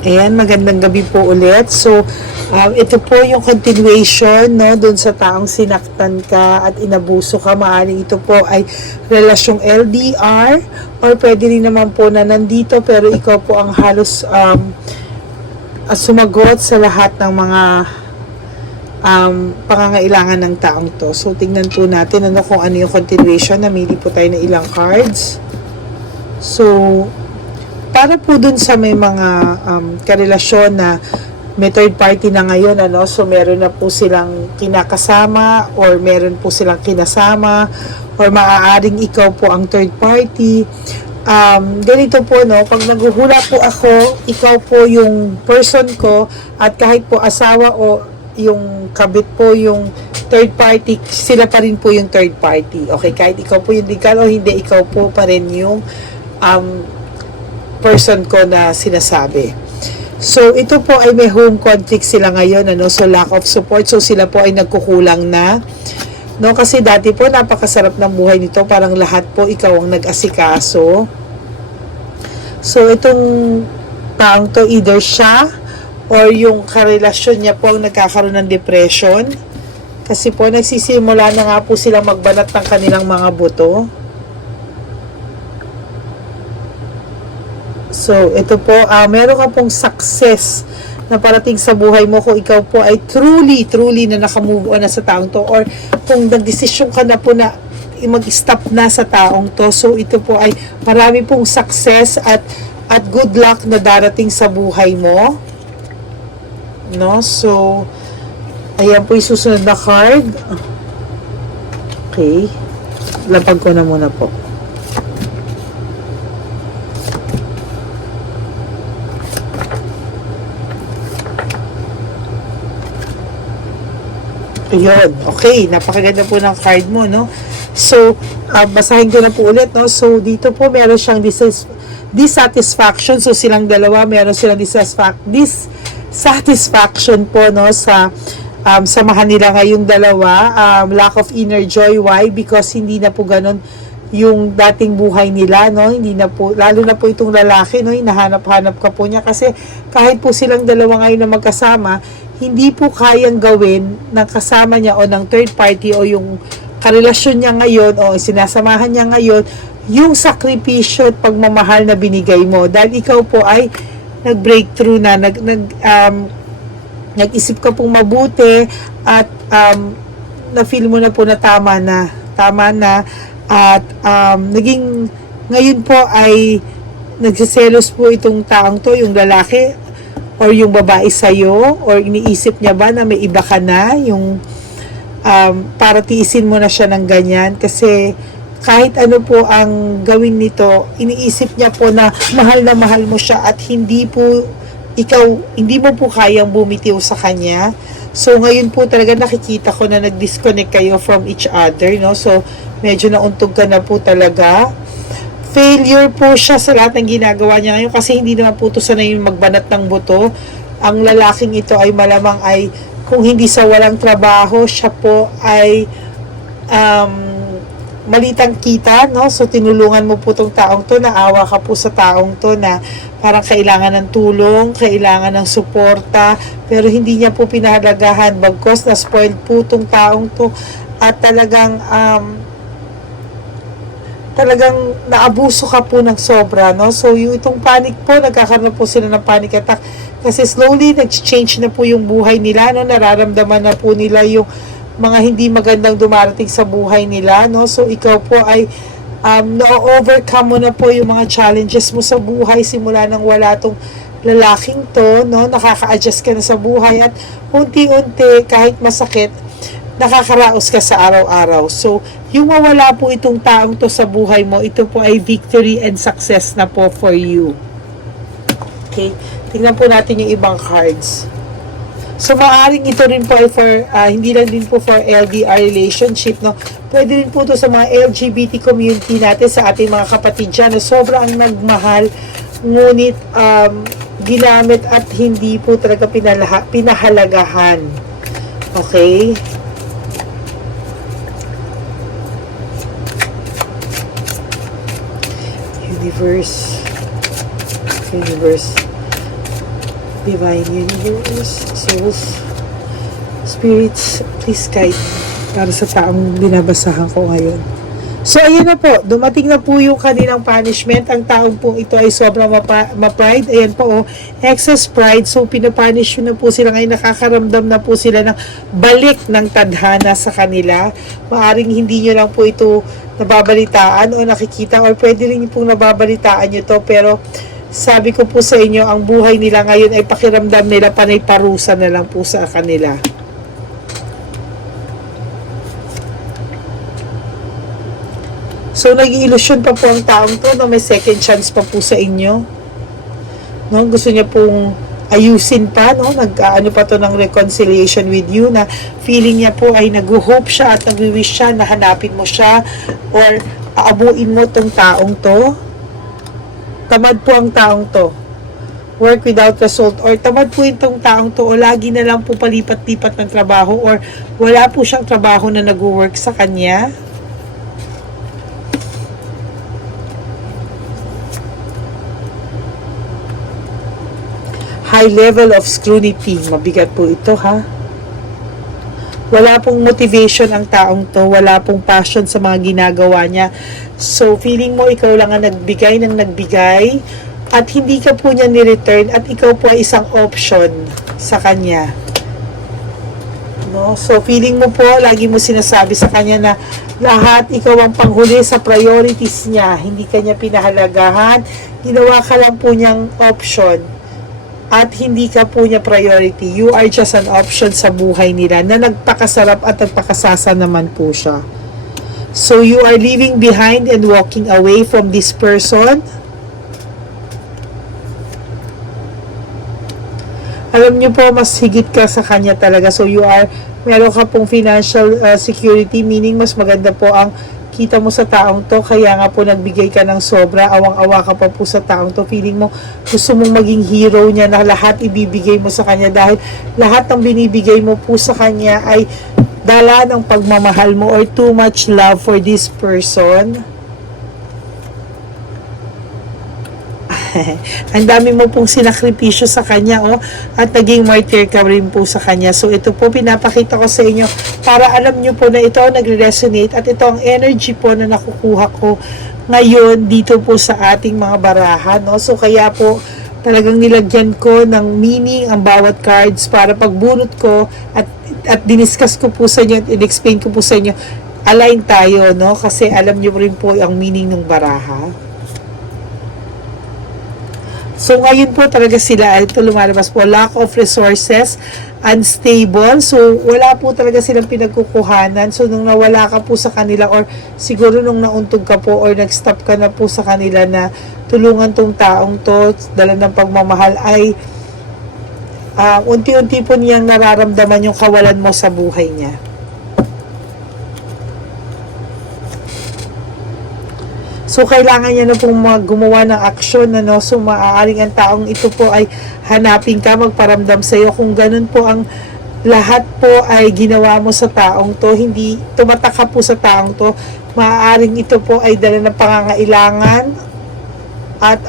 Ayan, magandang gabi po ulit. So, ito po yung continuation, no, dun sa taong sinaktan ka at inabuso ka. Maaaring ito po ay relasyong LDR or pwede rin naman po na nandito pero ikaw po ang halos sumagot sa lahat ng mga pangangailangan ng taong to. So, tingnan po natin kung ano yung continuation. Namili po tayo ng ilang cards. So, para po dun sa may mga karelasyon na may third party na ngayon, so meron na po silang kinakasama or meron po silang kinasama or maaaring ikaw po ang third party. Ganito po, pag naghuhula po ako, ikaw po yung person ko at kahit po asawa o yung kabit po yung third party, sila pa rin po yung third party. Okay, kahit ikaw po yung legal o hindi, ikaw po pa rin yung person ko na sinasabi. So, ito po ay may home conflict sila ngayon, so lack of support. So, sila po ay nagkukulang na. No, kasi dati po napakasarap ng buhay nito, parang lahat po ikaw ang nag-asikaso. So, itong taong to, either siya or yung karelasyon niya po ang nagkakaroon ng depression. Kasi po, nagsisimula na nga po silang magbanat ng kanilang mga buto. So, ito po, meron ka pong success na parating sa buhay mo kung ikaw po ay truly na nakamove on na sa taong to or kung nagdesisyon ka na po na mag-stop na sa taong to. So, ito po ay marami pong success at good luck na darating sa buhay mo. No? So, ayan po yung susunod na card. Okay. Lapag ko na muna po. Ayun, okay, napakaganda po ng card mo, no? So, basahin ko na po ulit, no? So, dito po meron siyang dissatisfaction. So, silang dalawa, meron silang dissatisfaction po, no? Sa samahan nila ngayong dalawa. Lack of inner joy. Why? Because hindi na po ganun yung dating buhay nila, no? Hindi na po, lalo na po itong lalaki, no? Hinahanap-hanap ka po niya kasi kahit po silang dalawa ngayon na magkasama, hindi po kayang gawin ng kasama niya o ng third party o yung karelasyon niya ngayon o sinasamahan niya ngayon yung sakripisyo at pagmamahal na binigay mo dahil ikaw po ay nag-breakthrough na nag-isip ka pong mabuti at na-feel mo na po na tama na at naging ngayon po ay nagsiselos po itong taong to, yung lalaki or yung babae sa'yo, or iniisip niya ba na may iba ka na, yung para tiisin mo na siya ng ganyan, kasi kahit ano po ang gawin nito, iniisip niya po na mahal mo siya at hindi mo po kayang bumitiw sa kanya. So ngayon po talaga nakikita ko na nag-disconnect kayo from each other, no? So medyo nauntog ka na po talaga. Failure po siya sa lahat ng ginagawa niya ngayon kasi hindi naman po ito sanay yung magbanat ng buto. Ang lalaking ito ay malamang ay kung hindi sa walang trabaho, siya po ay malitang kita, no? So tinulungan mo po itong taong to, naawa ka po sa taong to na parang kailangan ng tulong, kailangan ng suporta, pero hindi niya po pinahalagahan bagkos na spoiled po itong taong to at talagang naabuso ka po ng sobra, no? So, yung itong panic po, nagkakaroon po sila ng panic attack kasi slowly, nag-change na po yung buhay nila, no? Nararamdaman na po nila yung mga hindi magandang dumarating sa buhay nila, no? So, ikaw po ay na-overcome mo na po yung mga challenges mo sa buhay simula nang wala tong lalaking to, no? Nakaka-adjust ka na sa buhay at unti-unti, kahit masakit, nakakaraos ka sa araw-araw. So, yung mawala po itong taong to sa buhay mo, ito po ay victory and success na po for you. Okay? Tingnan po natin yung ibang cards. So, maaaring ito rin po ay for, hindi lang din po for LDR relationship, no? Pwede rin po ito sa mga LGBT community natin, sa ating mga kapatid dyan, na sobrang nagmahal, ngunit ginamit at hindi po talaga pinahalagahan. Okay? Universe. Divine Universe, Souls, Spirits, please guide para sa taong binabasahan ko ngayon. So, ayan na po. Dumating na po yung kanilang punishment. Ang taong pong ito ay sobrang ma-pride. Ayan po, excess pride. So, pinapunish na po sila. Ngayon, nakakaramdam na po sila ng balik ng tadhana sa kanila. Maaring hindi nyo lang po ito nababalitaan o nakikita, or pwede rin pong nababalitaan nyo to. Pero, sabi ko po sa inyo, ang buhay nila ngayon ay pakiramdam nila panay parusa na lang po sa kanila. So, nag-iilusyon pa po ang taong to, no? May second chance pa po sa inyo. No? Gusto niya pong ayusin pa, no? Nag-ano pa to ng reconciliation with you, na feeling niya po ay nag-hope siya at nag-wish siya na hanapin mo siya or aabuin mo tong taong to. Tamad po ang taong to. Work without result, or tamad po itong taong to, o lagi na lang po palipat-lipat ng trabaho, or wala po siyang trabaho na nag-work sa kanya. High level of scrutiny. Mabigat po ito, ha? Wala pong motivation ang taong to. Wala pong passion sa mga ginagawa niya. So, feeling mo ikaw lang ang nagbigay ng nagbigay at hindi ka po niya ni-return at ikaw po ay isang option sa kanya. No? So, feeling mo po, lagi mo sinasabi sa kanya na lahat ikaw ang panghuli sa priorities niya. Hindi ka niya pinahalagahan. Ginawa ka lang po niyang option. At hindi ka po niya priority. You are just an option sa buhay nila na nagpakasarap at nagpakasasa naman po siya. So, you are leaving behind and walking away from this person. Alam niyo po, mas higit ka sa kanya talaga. So, meron ka pong financial security, meaning mas maganda po ang kita mo sa taong to, kaya nga po nagbigay ka ng sobra, awang-awa ka pa po sa taong to, feeling mo gusto mong maging hero niya na lahat ibibigay mo sa kanya dahil lahat ng binibigay mo po sa kanya ay dala ng pagmamahal mo or too much love for this person. Ang dami mo pong sinakripisyo sa kanya, at naging martyr ka rin po sa kanya. So, ito po pinapakita ko sa inyo para alam nyo po na ito nagre-resonate at ito ang energy po na nakukuha ko ngayon dito po sa ating mga barahan, no? So, kaya po talagang nilagyan ko ng meaning ang bawat cards para pagbunot ko at diniscuss ko po sa inyo at in-explain ko po sa inyo, align tayo, no? Kasi alam nyo rin po ang meaning ng baraha. So, ngayon po talaga sila, ito lumalabas po, lack of resources, unstable. So, wala po talaga silang pinagkukuhanan. So, nung nawala ka po sa kanila or siguro nung nauntog ka po or nag-stop ka na po sa kanila na tulungan tong taong to, dala ng pagmamahal, ay unti-unti po niyang nararamdaman yung kawalan mo sa buhay niya. So, kailangan niya na pong gumawa ng aksyon, ano? So, maaaring ang taong ito po ay hanapin ka, magparamdam sa iyo. Kung ganun po ang lahat po ay ginawa mo sa taong to, hindi tumatak ka po sa taong to, maaaring ito po ay dala ng pangangailangan at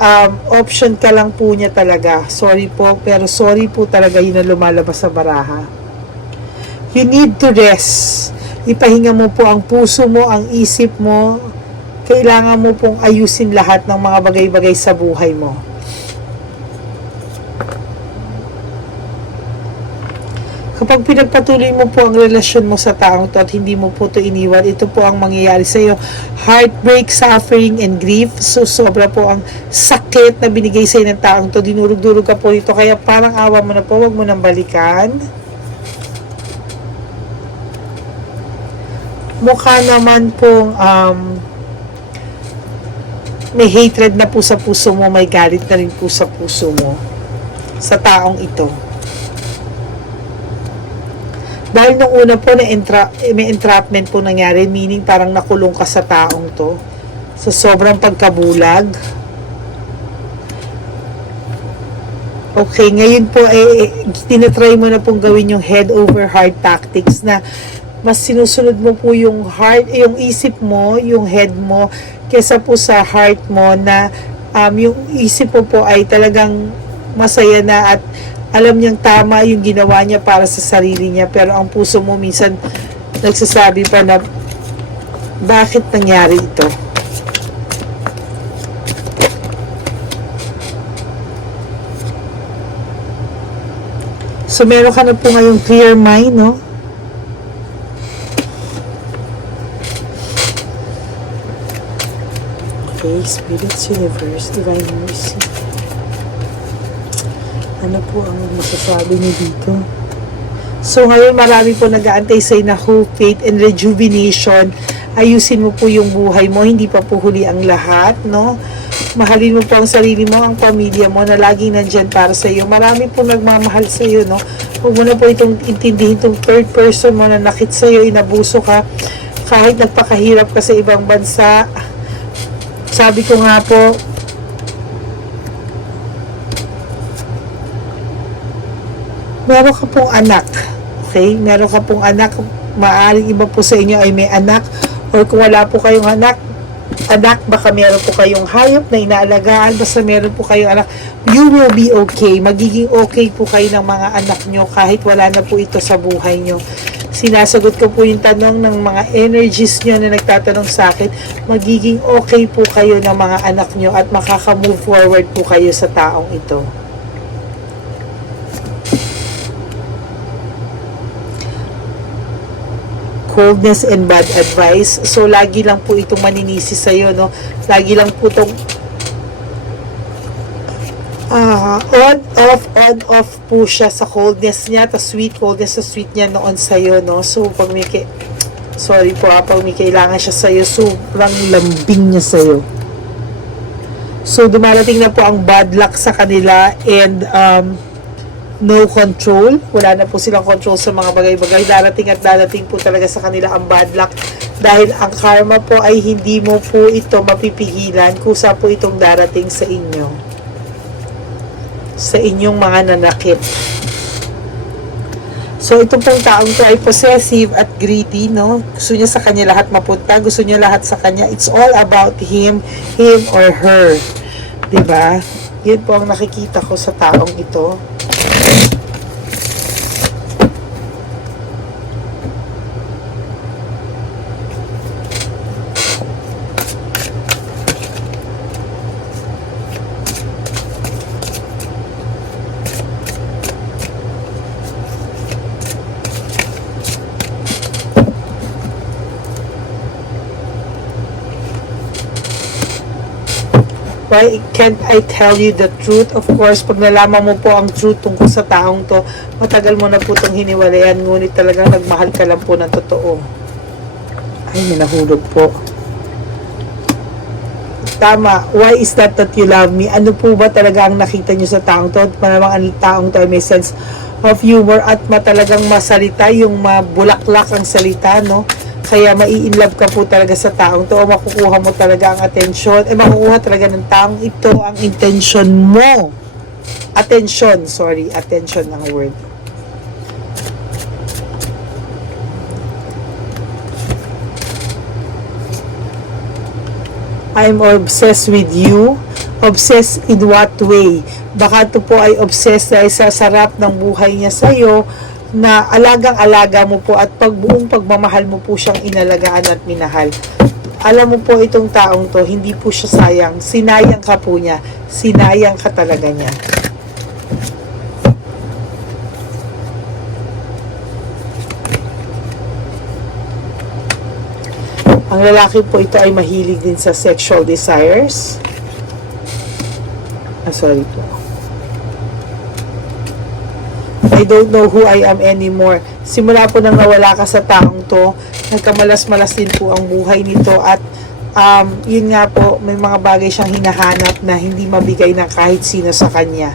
option ka lang po niya talaga. Sorry po, pero sorry po talaga yun na lumalabas sa baraha. You need to rest. Ipahinga mo po ang puso mo, ang isip mo. Kailangan mo pong ayusin lahat ng mga bagay-bagay sa buhay mo. Kapag pinagpatuloy mo po ang relasyon mo sa taong to at hindi mo po ito iniwan, ito po ang mangyayari sa iyo. Heartbreak, suffering, and grief. So, sobra po ang sakit na binigay sa iyo ng taong to. Dinurog-durog ka po dito. Kaya parang awa mo na po, wag mo nang balikan. Mukha naman pong may hatred na po sa puso mo, may galit na rin po sa puso mo sa taong ito. Dahil nung una po may entrapment po nangyari, meaning parang nakulong ka sa taong to sa sobrang pagkabulag. Okay, ngayon po tinatry mo na pong gawin yung head over heart tactics na mas sinusunod mo po yung heart, yung isip mo, yung head mo, kesa po sa heart mo na yung isip mo po ay talagang masaya na at alam niyang tama yung ginawa niya para sa sarili niya, pero ang puso mo minsan nagsasabi pa na bakit nangyari ito. So meron ka na po ngayong clear mind, no? Okay, Spirits, Universe, Divine Mercy. Ano po ang masasabi niyo dito? So ngayon marami po nag-aantay sa'yo na hope, faith, and rejuvenation. Ayusin mo po yung buhay mo, hindi pa po huli ang lahat, no? Mahalin mo po ang sarili mo, ang pamilya mo na laging nandyan para sa iyo. Marami po nagmamahal sa iyo, no? Huwag mo na po itong intindihin itong third person mo na nakit sa iyo, inabuso ka, kahit nagpakahirap ka sa ibang bansa. Sabi ko nga po, meron ka pong anak, okay? Meron ka pong anak, maaaring iba po sa inyo ay may anak, or kung wala po kayong anak, baka meron po kayong hayop na inaalagaan, basta meron po kayong anak, you will be okay. Magiging okay po kayo ng mga anak nyo kahit wala na po ito sa buhay nyo. Sinasagot ko po yung tanong ng mga energies nyo na nagtatanong sa akin, magiging okay po kayo ng mga anak nyo at makaka-move forward po kayo sa taong ito. Coldness and bad advice. So, lagi lang po itong maninisi sa'yo, no? Lagi lang po itong on, off po siya sa coldness niya, ta sweet, coldness sa sweet niya noon sa'yo, no? So, pag may pag may kailangan siya sa'yo, sobrang lambing niya sa'yo. So, dumarating na po ang bad luck sa kanila and, no control. Wala na po silang control sa mga bagay-bagay. Darating po talaga sa kanila ang bad luck. Dahil ang karma po ay hindi mo po ito mapipigilan. Kusa po itong darating sa inyo. Sa inyong mga nanakit. So, itong pong taong to ay possessive at greedy, no? Gusto niya sa kanya lahat mapunta. Gusto niya lahat sa kanya. It's all about him or her. Diba? Yun po ang nakikita ko sa taong ito. Why can't I tell you the truth? Of course, pag nalaman mo po ang truth tungkol sa taong to, matagal mo na po itong hiniwalayan, ngunit talagang nagmahal ka lang po ng totoo. Ay, may nahulog po. Tama. Why is that you love me? Ano po ba talaga ang nakita nyo sa taong to? Malamang ang taong to ay may sense of humor at matalagang masalita, yung mabulaklak ang salita, no? Kaya mai-inlove ka po talaga sa taong to, o makukuha mo talaga ang atensyon, makukuha talaga ng taong ito ang intention mo. Attention ang word. I'm obsessed with you. Obsessed in what way? Baka ito po ay obsessed dahil sa sarap ng buhay niya sa'yo, na alagang-alaga mo po at buong pagmamahal mo po siyang inalagaan at minahal. Alam mo po itong taong to, hindi po siya sayang. Sinayang ka po niya. Sinayang ka talaga niya. Ang lalaki po ito ay mahilig din sa sexual desires. Sorry po. I don't know who I am anymore. Simula po nang nawala ka sa taong to, nagkamalas-malas din po ang buhay nito at yun nga po, may mga bagay siyang hinahanap na hindi mabigay ng kahit sino sa kanya.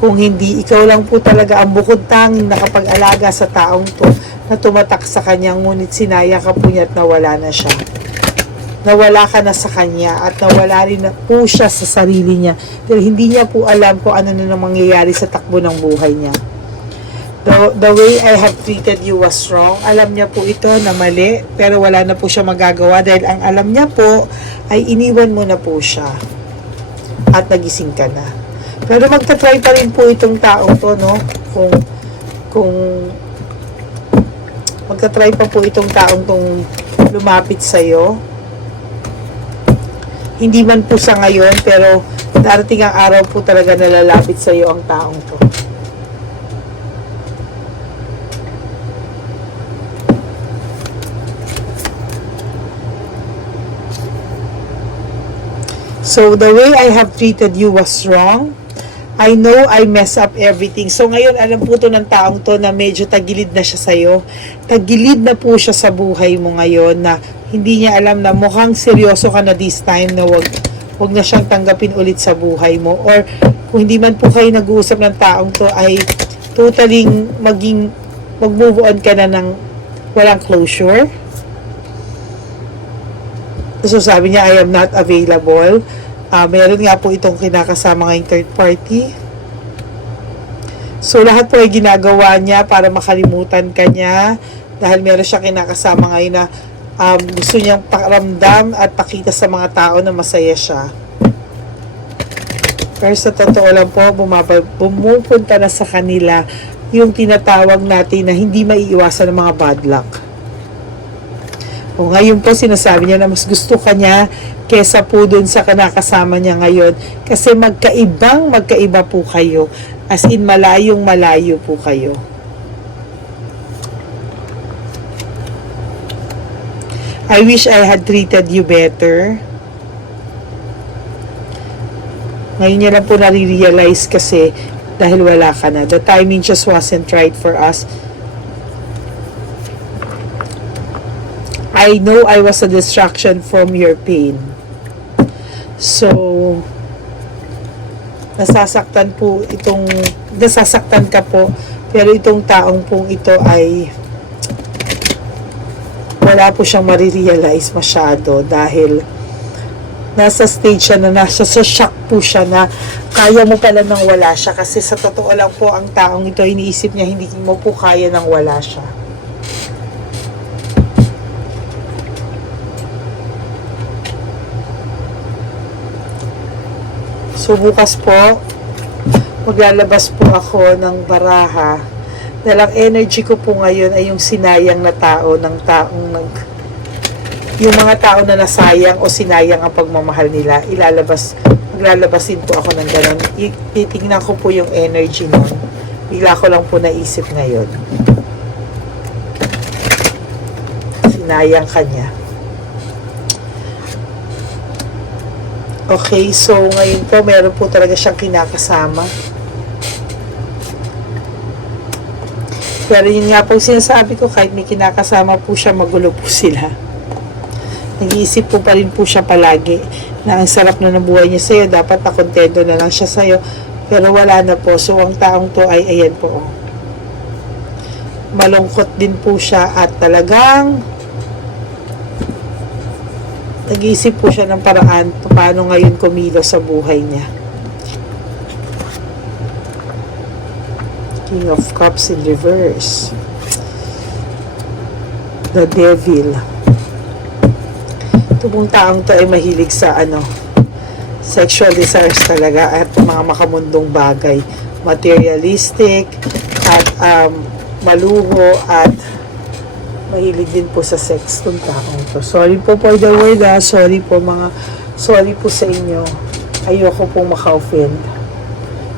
Kung hindi, ikaw lang po talaga ang bukod tanging nakapag-alaga sa taong to na tumatak sa kanya, ngunit sinaya ka po niya at nawala na siya. Nawala ka na sa kanya at nawala rin na po siya sa sarili niya. Dahil hindi niya po alam kung ano na mangyayari sa takbo ng buhay niya. The way I have treated you was wrong. Alam niya po ito na mali, pero wala na po siya magagawa dahil ang alam niya po ay iniwan mo na po siya at nagising ka na. Pero magta-try pa rin po itong taong to, no? Kung magta-try pa po itong taong tong lumapit sa'yo. Hindi man po sa ngayon, pero darating ang araw po talaga na lalapit sa'yo ang taong to. So, the way I have treated you was wrong. I know I mess up everything. So, ngayon, alam po to ng taong to na medyo tagilid na siya sa'yo. Tagilid na po siya sa buhay mo ngayon na hindi niya alam na mukhang seryoso ka na this time na wag na siyang tanggapin ulit sa buhay mo. Or, kung hindi man po kayo nag-uusap ng taong to, ay totally mag-move on ka na ng walang closure. So, sabi niya, I am not available. Meron nga po itong kinakasama ngayong third party. So, lahat po ay ginagawa niya para makalimutan ka niya. Dahil meron siya kinakasama ngayon na gusto niyang paramdam at pakita sa mga tao na masaya siya. Pero sa totoo lang po, bumupunta na sa kanila yung tinatawag natin na hindi maiiwasan ng mga bad luck. O ngayon po sinasabi niya na mas gusto ka niya kesa po dun sa kinakasama niya ngayon kasi magkaiba po kayo, as in malayo po kayo. I wish I had treated you better. Ngayon niya lang po nare-realize kasi dahil wala ka na. The timing just wasn't right for us. I know I was a distraction from your pain. So, nasasaktan ka po, pero itong taong pong ito ay wala po siyang marirealize masyado dahil nasa stage siya na nasa shock po siya na kaya mo pala nang wala siya kasi sa totoo lang po ang taong ito iniisip niya hindi mo po kaya nang wala siya. So, bukas po, maglalabas po ako ng baraha. Dahil ang energy ko po ngayon ay yung sinayang na tao, yung mga tao na nasayang o sinayang ang pagmamahal nila, maglalabasin po ako ng ganun. Titignan ko po yung energy nun. Bigla ko lang po naisip ngayon. Sinayang kanya. Okay, so ngayon po meron po talaga siyang kinakasama. Pero yun nga po sinasabi ko, kahit may kinakasama po siya, magulo po sila. Nag-iisip po pa rin po siya palagi na ang sarap na ng buhay niya sa'yo, dapat nakontento na lang siya sa'yo, pero wala na po. So ang taong to ay ayan po, malungkot din po siya at talagang nag-iisip po siya ng paraan paano ngayon kumilos sa buhay niya. King of Cups in reverse. The Devil. Ito pong taong to ay mahilig sa sexual desires talaga at mga makamundong bagay. Materialistic at maluho at mahilig din po sa sex kung taong to. Sorry po for the word sorry po sa inyo. Ayoko pong maka-offend.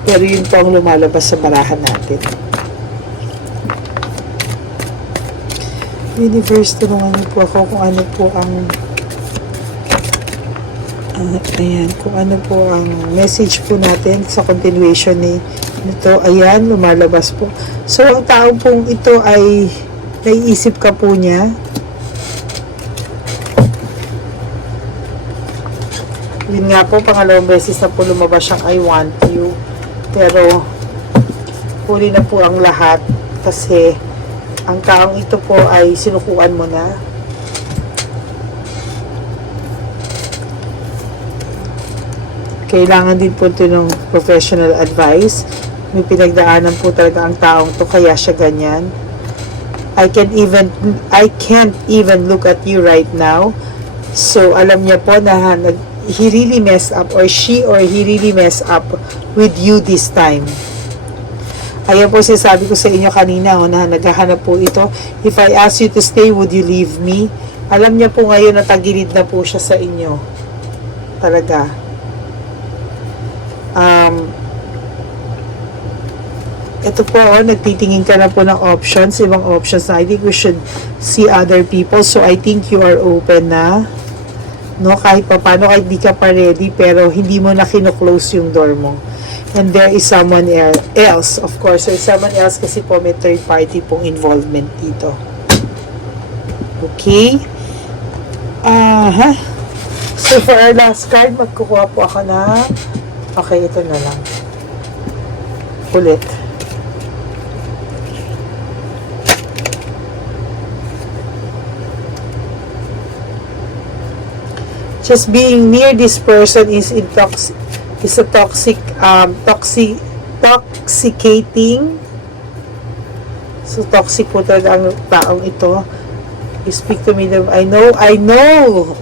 Pero yun po ang lumalabas sa barahan natin. Universe, tulungan niyo po ako kung ano po ang kung ano po ang message po natin sa continuation nito. Ayan, lumalabas po. So, ang tao pong ito ay naiisip ka po niya. Yun nga po, pangalawang beses na po lumabas siyang I want you. Pero, huli na po ang lahat kasi ang taong ito po ay sinukuan mo na. Kailangan din po ito ng professional advice. May pinagdaanan po talaga ang taong to kaya siya ganyan. I can't even look at you right now. So, alam niya po na he really messed up, or she or he really messed up with you this time. Ayan po sinasabi ko sa inyo kanina, na naghahanap po ito. If I ask you to stay, would you leave me? Alam niya po ngayon na tagilid na po siya sa inyo. Talaga. Ito po, nagtitingin ka na po ng options, ibang options na I think we should see other people. So, I think you are open na. No, kahit pa paano, kahit di ka pa ready, pero hindi mo na kino-close yung door mo. And there is someone else, of course. There is someone else kasi po may third party pong involvement dito. Okay? So, for our last card, magkukuha po ako na... Okay, ito na lang. Ulit. Just being near this person is toxicating. So, toxic po talaga ang taong ito. You speak to me, I know.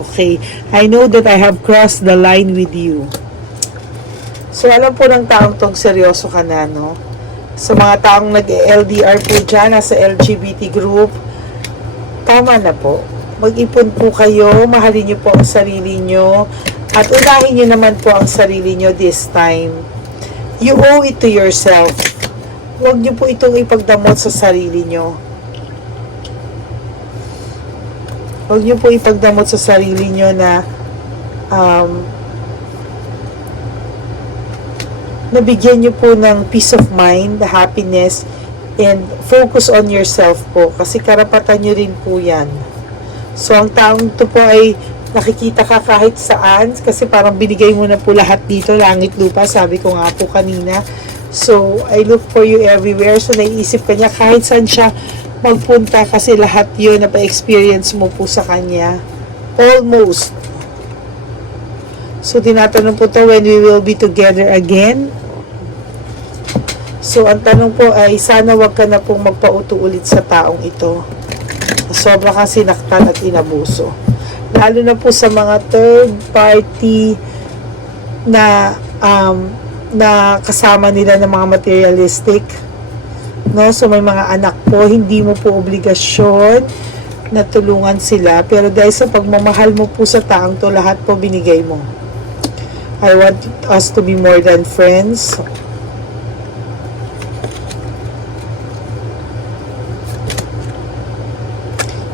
Okay. I know that I have crossed the line with you. So, alam po ng taong tong seryoso ka na, no? Sa mga taong nag-LDR po dyan, nasa LGBT group, tama na po. Mag-ipon po kayo, mahalin nyo po ang sarili nyo, at unahin nyo naman po ang sarili nyo this time. You owe it to yourself. Huwag nyo po itong ipagdamot sa sarili nyo. Huwag nyo po ipagdamot sa sarili nyo na nabigyan nyo po ng peace of mind, the happiness, and focus on yourself po. Kasi karapatan nyo rin po yan. So, ang taong to po ay nakikita ka kahit saan kasi parang binigay mo na po lahat dito, langit lupa, sabi ko nga po kanina. So, I look for you everywhere. So, naiisip ka niya kahit saan siya magpunta kasi lahat yun na pa-experience mo po sa kanya. Almost. So, tinatanong po to when we will be together again. So, ang tanong po ay sana wag ka na pong magpauto ulit sa taong ito. Sobra kang sinaktan at inabuso. Lalo na po sa mga third party na na kasama nila ng mga materialistic, no? So may mga anak po, hindi mo po obligasyon na tulungan sila, pero dahil sa pagmamahal mo po sa taong to, lahat po binigay mo. I want us to be more than friends.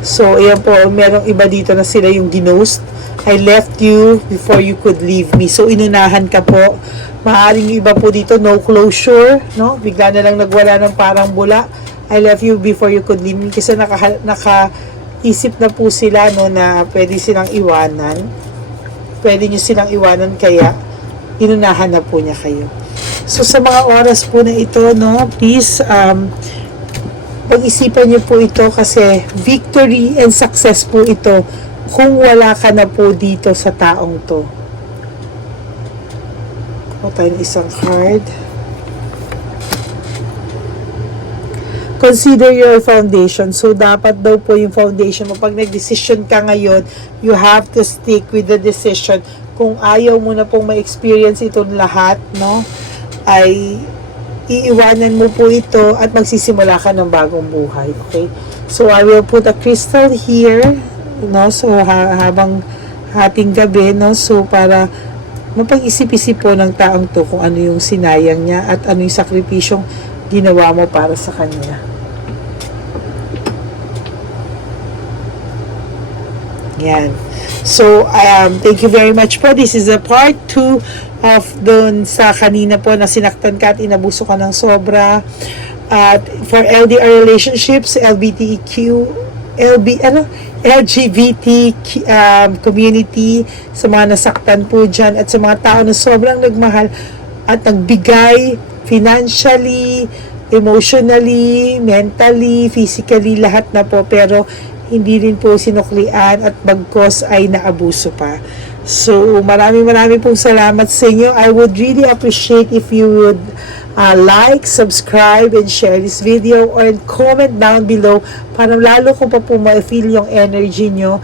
So, ayan po, merong iba dito na sila yung ginost. I left you before you could leave me. So, inunahan ka po. Maaaring yung iba po dito, no closure, no? Bigla na lang nagwala ng parang bula. I left you before you could leave me. Kasi nakaisip na po sila, no, na pwede silang iwanan. Pwede nyo silang iwanan, kaya inunahan na po niya kayo. So, sa mga oras po na ito, no, please, pag-isipan niyo po ito kasi victory and success po ito kung wala ka na po dito sa taong to. O tayo ng isang card. Consider your foundation. So, dapat daw po yung foundation mo. Pag nag-decision ka ngayon, you have to stick with the decision. Kung ayaw mo na pong ma-experience itong lahat, no, ay iiwanan mo po ito at magsisimula ka ng bagong buhay. Okay? So, I will put a crystal here, no? So, habang hating gabi, no? So, para mapag-isip-isip po ng taong to kung ano yung sinayang niya at ano yung sakripisyong ginawa mo para sa kanya. Yan. So, thank you very much po. This is a part 2 of doon sa kanina po na sinaktan ka at inabuso ka ng sobra. At for LDR relationships, LGBT community, sa mga nasaktan po dyan at sa mga tao na sobrang nagmahal at nagbigay financially, emotionally, mentally, physically, lahat na po, pero hindi rin po sinuklian at bagkos ay naabuso pa. So, marami pong salamat sa inyo. I would really appreciate if you would like, subscribe, and share this video or comment down below para lalo ko pa po ma-feel yung energy nyo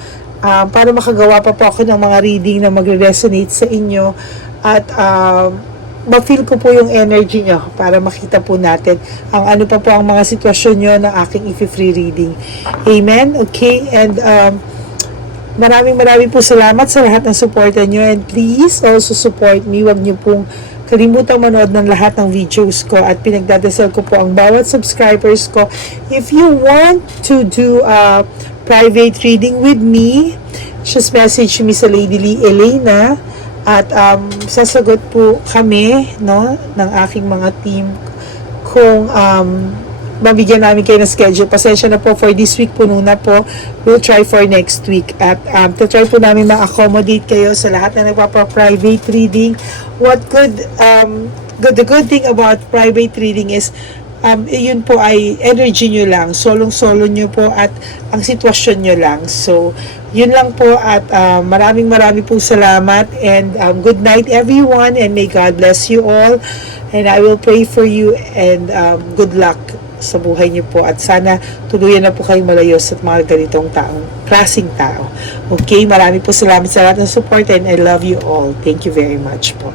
para makagawa pa po ako ng mga reading na magre-resonate sa inyo at ma-feel ko po yung energy nyo para makita po natin ang ano pa po ang mga sitwasyon nyo na aking i-free reading. Amen? Okay? And maraming po salamat sa lahat ng suporta nyo, and please also support me. Huwag nyo pong kalimutang manood ng lahat ng videos ko at pinagdadasal ko po ang bawat subscribers ko. If you want to do a private reading with me, just message me sa Lady Lee Elena at sasagot po kami, no, ng aking mga team kung mabigyan namin kayo ng schedule. Pasensya na po for this week, puno na po. We'll try for next week. At try po namin ma-accommodate kayo sa lahat na nagpapa-private reading. The good thing about private reading is yun po ay energy nyo lang, solong-solo nyo po at ang sitwasyon nyo lang. So, yun lang po at maraming po salamat and good night everyone, and may God bless you all, and I will pray for you, and good luck sa buhay niyo po at sana tuluyan na po kayong malayo sa mga ganitong klaseng tao. Okay, marami po salamat sa lahat ng support, and I love you all. Thank you very much po.